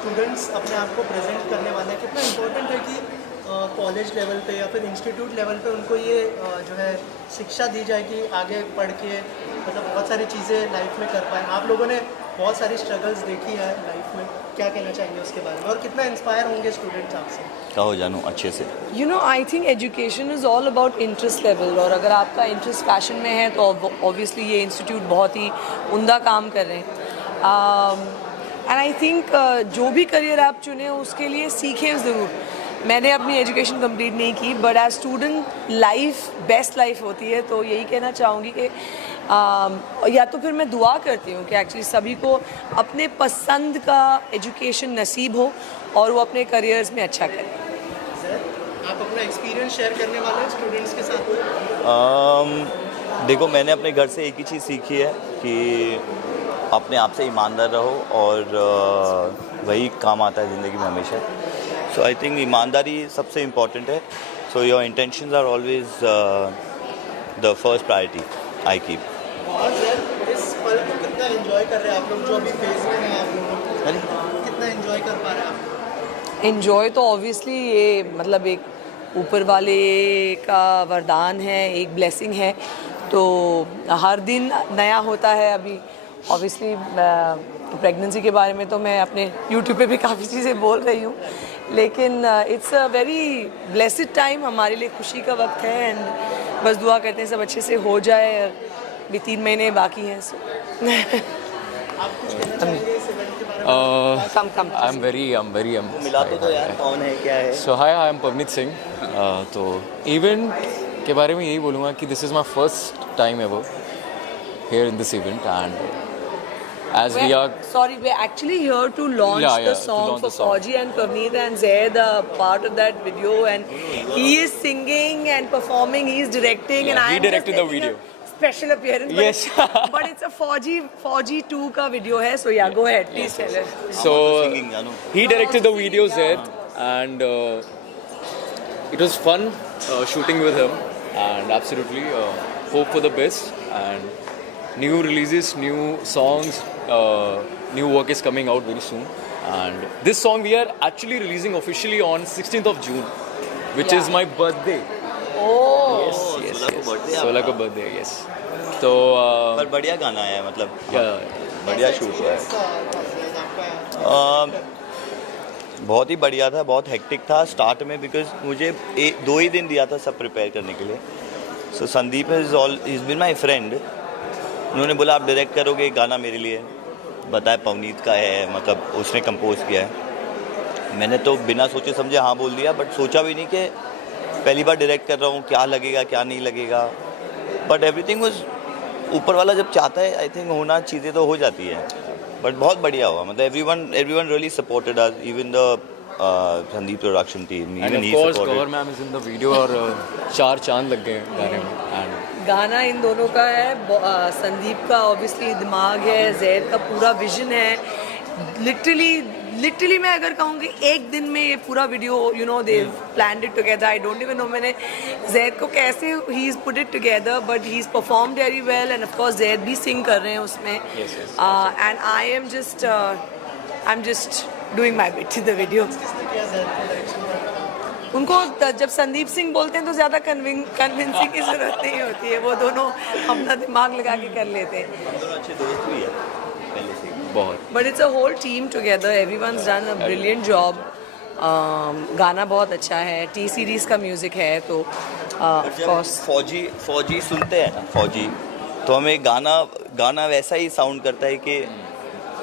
Students अपने आप को प्रेजेंट करने वाले हैं, कितना इम्पोर्टेंट है कि कॉलेज लेवल पे या फिर इंस्टीट्यूट लेवल पे उनको ये जो है शिक्षा दी जाए कि आगे पढ़ के मतलब बहुत सारी चीज़ें लाइफ में कर पाएँ। आप लोगों ने बहुत सारी स्ट्रगल्स देखी है लाइफ में, क्या कहना चाहेंगे उसके बारे में और कितना इंस्पायर होंगे स्टूडेंट्स आपसे? कहो जानू अच्छे से। You know I think education is all about interest level, और अगर आपका इंटरेस्ट फैशन में है तो ऑब्वियसली ये इंस्टीट्यूट बहुत ही उम्दा काम कर रहे हैं। एंड आई थिंक जो भी करियर आप चुने उसके लिए सीखें ज़रूर। मैंने अपनी एजुकेशन कंप्लीट नहीं की, but as student life best life होती है, तो यही कहना चाहूँगी कि या तो फिर मैं दुआ करती हूँ कि एक्चुअली सभी को अपने पसंद का एजुकेशन नसीब हो और वो अपने करियर्स में अच्छा करें। आप अपना एक्सपीरियंस शेयर करने वाले हैं स्टूडेंट्स के साथ में? देखो मैंने अपने घर से एक ही चीज़ सीखी है कि अपने आप से ईमानदार रहो और वही काम आता है ज़िंदगी में हमेशा। सो आई थिंक ईमानदारी सबसे इम्पॉर्टेंट है। So your intentions are always the first priority I keep. और सर इस पल को कितना एंजॉय कर रहे हैं आप लोग जो अभी फेज में हैं? आप लोग कितना एंजॉय कर पा रहे हैं आप? एंजॉय तो ऑब्वियसली ये मतलब एक ऊपर वाले का वरदान है, एक ब्लेसिंग है, तो हर दिन नया होता है। अभी ऑब्वियसली प्रेगनेंसी के बारे में तो मैं अपने यूट्यूब पे भी काफ़ी चीज़ें बोल रही हूँ, लेकिन it's a very blessed time, हमारे लिए खुशी का वक्त है। एंड बस दुआ करते हैं सब अच्छे से हो जाए। अभी 3 महीने बाकी हैं। सो आप कुछ कहना चाहेंगे इस इवेंट के बारे में? कम I'm very मिला तो यार कौन है क्या है? So hi, I am Pavneet Singh. तो इवेंट के बारे में यही बोलूँगा कि this is my first time ever here in this event, and as we are we're actually here to launch Yeah, the to song launch for the song. Fauji and Pavneet, and Zaid part of that video, and he is singing and performing, he is directing, Yeah, and I he am directed just the making video. a special appearance. Yes. But it's a Fauji 2 का video है, so yeah, go ahead, please tell us. so Singing, Janu. he directed the video Zed, and it was fun shooting with him, and absolutely hope for the best, and new releases, new songs, new work is coming out very soon, and this song we are actually releasing officially on 16th of June, which is my birthday. Oh, Yes, सोलह को birthday है 16 आपका। का birthday, yes. तो पर बढ़िया गाना है मतलब बढ़िया शूट हुआ है। बहुत ही बढ़िया था, बहुत हेक्टिक था स्टार्ट में, बिकॉज मुझे 2 ही दिन दिया था सब प्रिपेयर करने के लिए। So Sandeep is been my friend. उन्होंने बोला आप डायरेक्ट करोगे एक गाना मेरे लिए, बताया पवनीत का है, मतलब उसने कंपोज किया है। मैंने तो बिना सोचे समझे हाँ बोल दिया, बट सोचा भी नहीं कि पहली बार डायरेक्ट कर रहा हूँ, क्या लगेगा क्या नहीं लगेगा। बट एवरीथिंग वाज, ऊपर वाला जब चाहता है आई थिंक होना, चीज़ें तो हो जाती है। बट बहुत बढ़िया हुआ, मतलब everyone really supported us, even the Sandeep production team, and even of he course supported. Gaur ma'am is in the video, और 4 चांद लग गए गाने में। and गाना इन दोनों का है, संदीप का ऑब्वियसली दिमाग है, जैद का पूरा विजन है। लिटरली मैं अगर कहूँगी एक दिन में ये पूरा video you know they planned it together. I don't even know मैंने जैद को कैसे he is put it together, but he is perform very well, end of course Zaid भी सिंग कर रहे हैं उसमें। And I am just doing my bit in the video. उनको जब संदीप सिंह बोलते हैं तो ज़्यादा कन्विंसिंग की ज़रूरत नहीं होती है, वो दोनों अपना दिमाग लगा के कर लेते हैं। हम दोनों अच्छे दोस्त भी है पहले से। बहुत but it's a whole team together, everyone's done a brilliant job. गाना बहुत अच्छा है, टी सीरीज़ का म्यूज़िक है, तो ऑफ जब कोर्स फौजी सुनते हैं ना, फौजी, तो हमें गाना वैसा ही साउंड करता है कि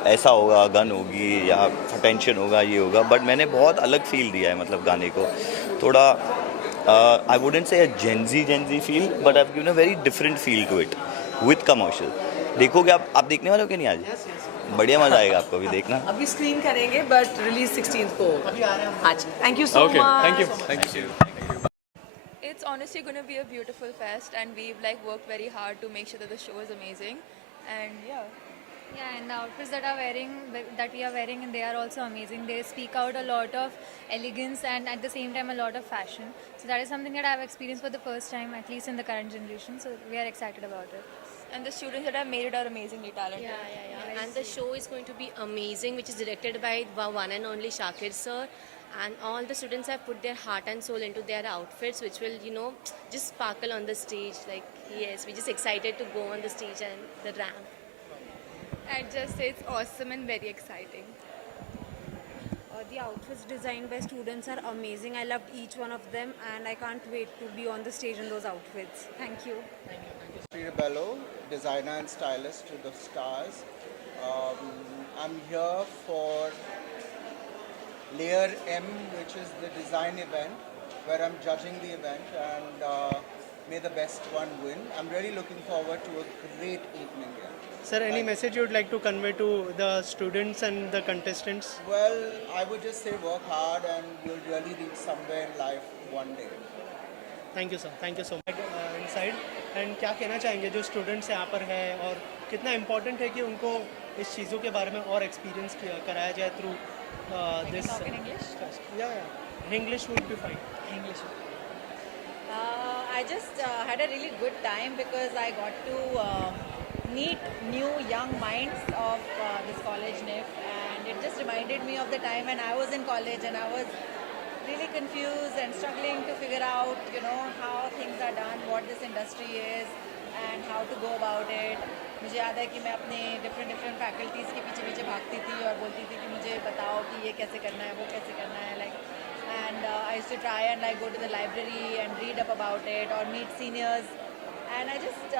ऐसा होगा, गन होगी या टेंशन होगा, ये होगा। बट मैंने बहुत अलग फील दिया है, मतलब गाने को थोड़ा I wouldn't say Gen Z feel, but I have given a very different feel to it with commercial. देखोगे आप देखने वाले हो कि नहीं आज? बढ़िया मजा आएगा आपको भी देखना। अभी स्क्रीन करेंगे, बट रिलीज 16th को आज। Thank you so okay, much. thank you. It's honestly going to be a beautiful fest, and we've worked very hard to make sure that the show is amazing. And Yeah, and the outfits that we are wearing, and they are also amazing. They speak out a lot of elegance and at the same time a lot of fashion. So that is something that I have experienced for the first time, at least in the current generation. So we are excited about it. And the students that have made it are amazingly talented. Yeah. And the show is going to be amazing, which is directed by the one and only Shakir sir. And all the students have put their heart and soul into their outfits, which will, just sparkle on the stage. Like, yes, we're just excited to go on the stage and the ramp. I'd just say it's awesome and very exciting. The outfits designed by students are amazing. I loved each one of them, and I can't wait to be on the stage in those outfits. Thank you. Sri Bello, designer and stylist to the stars. I'm here for Layer M, which is the design event, where I'm judging the event, and may the best one win. I'm really looking forward to a great evening here. Sir, any message you would like to convey to the students and the contestants? Well, I would just say work hard and you'll really reach somewhere in life one day. Thank you sir, thank you so much inside. And क्या कहना चाहेंगे जो students यहाँ पर हैं और कितना important है कि उनको इस चीज़ों के बारे में और एक्सपीरियंस कराया जाए थ्रू दिस. या English would be fine. English. I just had a really good time because I got to meet new young minds of this college NIF, and it just reminded me of the time when I was in college and I was really confused and struggling to figure out, how things are done, what this industry is, and how to go about it. मुझे याद है कि मैं अपने different faculties के पीछे भागती थी और बोलती थी कि मुझे बताओ कि ये कैसे करना है, वो कैसे करना है, like. And I used to try and go to the library and read up about it or meet seniors. And I just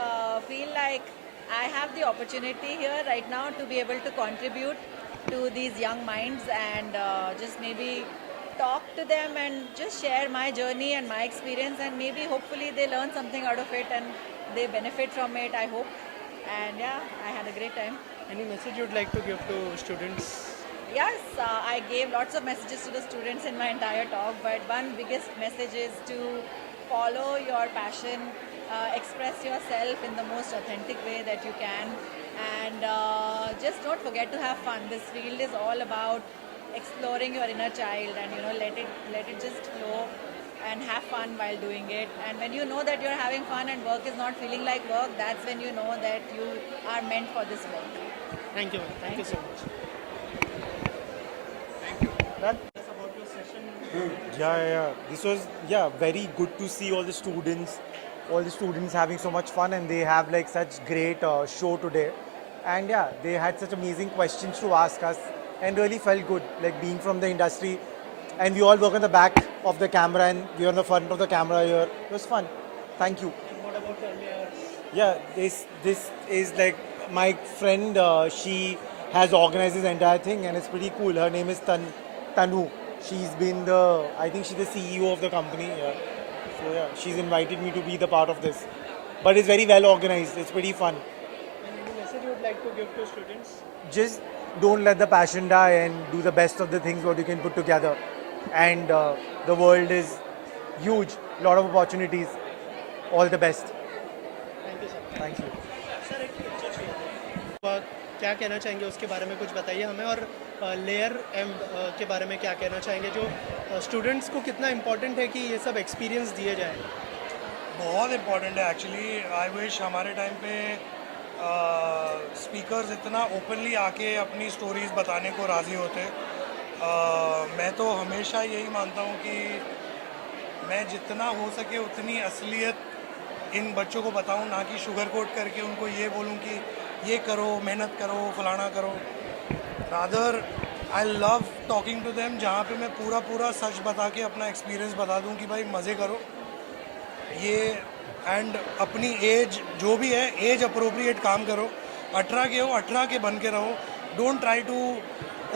feel like I have the opportunity here right now to be able to contribute to these young minds and just maybe talk to them and just share my journey and my experience, and maybe hopefully they learn something out of it and they benefit from it, I hope. And yeah, I had a great time. Any message you would like to give to students? Yes, I gave lots of messages to the students in my entire talk, but one biggest message is to follow your passion, express yourself in the most authentic way that you can, and just don't forget to have fun. This field is all about exploring your inner child, and let it just flow and have fun while doing it. And when you know that you're having fun and work is not feeling like work, that's when you know that you are meant for this work. Thank you. Thank you so much. That's about your session. Yeah. This was very good to see all the students having so much fun, and they have such great show today. And they had such amazing questions to ask us, and really felt good, being from the industry. And we all work on the back of the camera, and we're on the front of the camera here. It was fun. Thank you. And what about the layers? Yeah, this is my friend. She has organized this entire thing, and it's pretty cool. Her name is Tanu. She's been I think she's the CEO of the company. Yeah. So she's invited me to be the part of this. But it's very well organized. It's pretty fun. And any message you would like to give to students? Just don't let the passion die and do the best of the things what you can put together. And the world is huge. Lot of opportunities. All the best. Thank you, sir. Thank you. Sir एक picture चाहिए. क्या कहना चाहेंगे उसके बारे में कुछ बताइए हमें, और लेयर एम के बारे में क्या कहना चाहेंगे, जो स्टूडेंट्स को कितना इम्पोर्टेंट है कि ये सब एक्सपीरियंस दिए जाए? बहुत इम्पोर्टेंट है एक्चुअली. आई विश हमारे टाइम पे स्पीकर्स इतना ओपनली आके अपनी स्टोरीज़ बताने को राज़ी होते. मैं तो हमेशा यही मानता हूँ कि मैं जितना हो सके उतनी असलियत इन बच्चों को बताऊँ, ना कि शुगर कोट करके उनको ये बोलूँ कि ये करो, मेहनत करो, फलाना करो. Rather I love talking to them, जहाँ पे मैं पूरा सच बता के अपना एक्सपीरियंस बता दूँ कि भाई मज़े करो ये, एंड अपनी एज जो भी है एज अप्रोप्रिएट काम करो. 18 के हो 18 के बन के रहो. Don't try to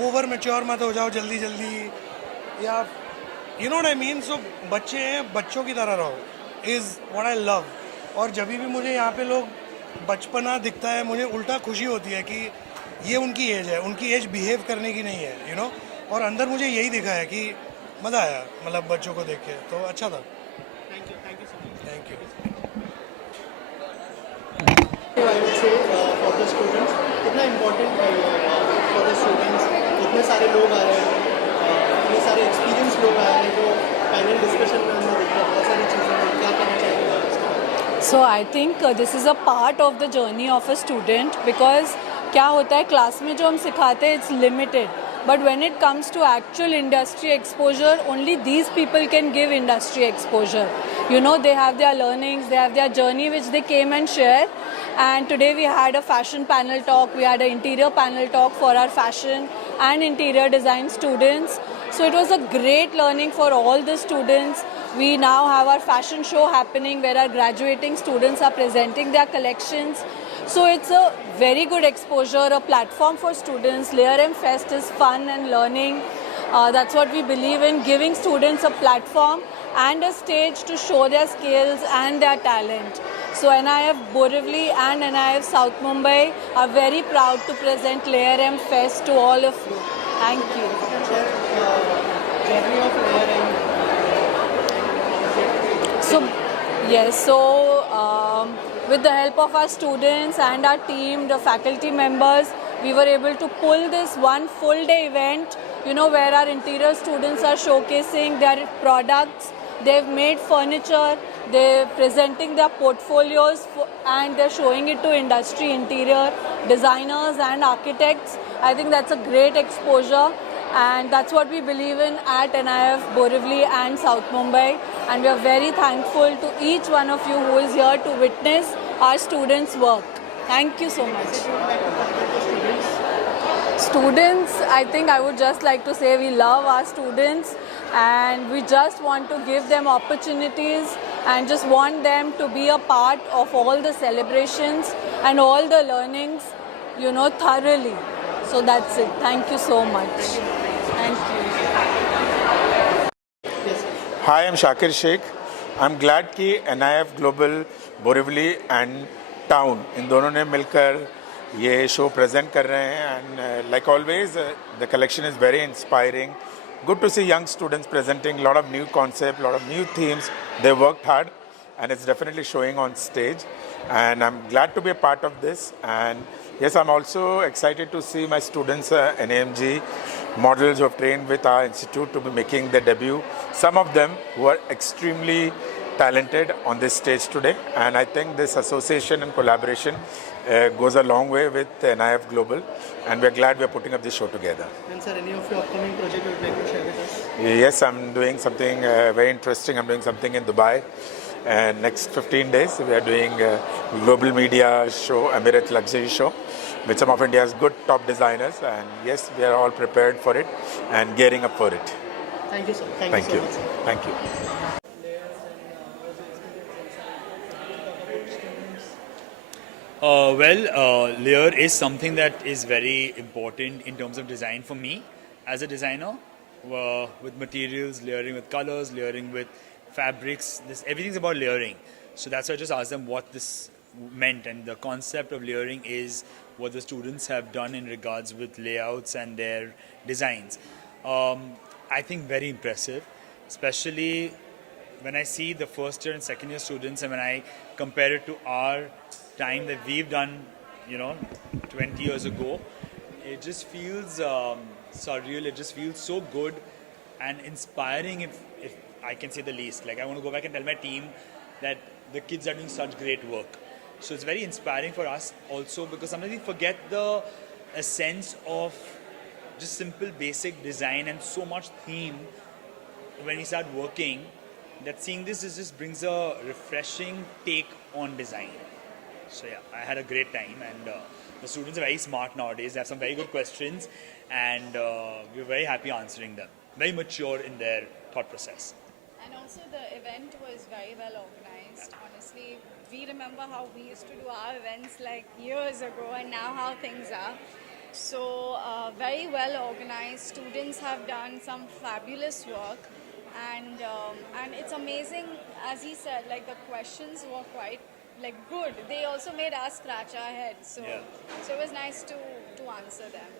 over mature मत हो जाओ जल्दी, या you know what I mean. So बच्चे हैं, बच्चों की तरह रहो इज़ व्हाट आई लव. और जब भी मुझे यहाँ पे लोग बचपना दिखता है, मुझे उल्टा खुशी होती है कि ये उनकी एज है, उनकी एज बिहेव करने की नहीं है, और अंदर मुझे यही दिखा है कि मज़ा आया, मतलब बच्चों को देख के, तो अच्छा था. Thank you so much. Thank you. I would say for the students, कितना इम्पोर्टेंट है for the students. इतने सारे लोग आ रहे हैं, इतने सारे एक्सपीरियंस लोग आ रहे हैं जो पैनल डिस्कशन में हमने देखा, बहुत सारी चीज़ें हैं. क्या कहना चाहेंगे? So I think this is a part of the journey of a student because क्या होता है क्लास में जो हम सिखाते हैं it's limited. But when it comes to actual industry exposure, only these people can give industry exposure. You know, they have their learnings, they have their journey which they came and share. And today we had a fashion panel talk, we had an interior panel talk for our fashion and interior design students. So it was a great learning for all the students. We now have our fashion show happening where our graduating students are presenting their collections. So it's a very good exposure, a platform for students. Layer M Fest is fun and learning. That's what we believe in, giving students a platform and a stage to show their skills and their talent. So NIF Borivali and NIF South Mumbai are very proud to present Layer M Fest to all of you. Thank you. Journey of Layer M. So, yes, with the help of our students and our team, the faculty members, we were able to pull this one full day event, you know, where our interior students are showcasing their products. They've made furniture, they're presenting their portfolios and they're showing it to industry, interior designers and architects. I think that's a great exposure. And that's what we believe in at NIF Borivali and South Mumbai. And we are very thankful to each one of you who is here to witness our students' work. Thank you so much. Students, I think I would just like to say we love our students and we just want to give them opportunities and just want them to be a part of all the celebrations and all the learnings, you know, thoroughly. So that's it. Thank you so much. Thank you. Hi, I'm Shakir Sheikh. I'm glad कि NIF Global Borivali and Town इन दोनों ने मिलकर ये show present कर रहे हैं and like always the collection is very inspiring. Good to see young students presenting a lot of new concepts, a lot of new themes. They worked hard and it's definitely showing on stage and I'm glad to be a part of this. And yes, I'm also excited to see my students, NAMG models who have trained with our institute to be making their debut. Some of them who are extremely talented on this stage today, and I think this association and collaboration goes a long way with NIF Global, and we're glad we're putting up this show together. And sir, any of your upcoming project you would like to share with us? Yes, I'm doing something very interesting. I'm doing something in Dubai. And next 15 days, we are doing a global media show, Emirates Luxury Show, with some of India's good top designers. And yes, we are all prepared for it and gearing up for it. Thank you, sir. Thank you you. so much, sir. Thank you. Layer is something that is very important in terms of design for me as a designer, with materials, layering with colors, layering with fabrics. Everything's about layering. So that's why I just asked them what this meant, and the concept of layering is what the students have done in regards with layouts and their designs. I think very impressive, especially when I see the first year and second year students and when I compare it to our time that we've done, 20 years ago, it just feels surreal. It just feels so good and inspiring, if I can say the least. Like, I want to go back and tell my team that the kids are doing such great work. So it's very inspiring for us also, because sometimes we forget the essence of just simple basic design and so much theme when we start working, that seeing this just brings a refreshing take on design. So yeah, I had a great time, and the students are very smart nowadays. They have some very good questions, and we're very happy answering them. Very mature in their thought process. And also the event was very well organized. Honestly, we remember how we used to do our events like years ago, and now how things are. So very well organized. Students have done some fabulous work, and it's amazing, as he said, like the questions were quite good. They also made us scratch our heads, so it was nice to answer them.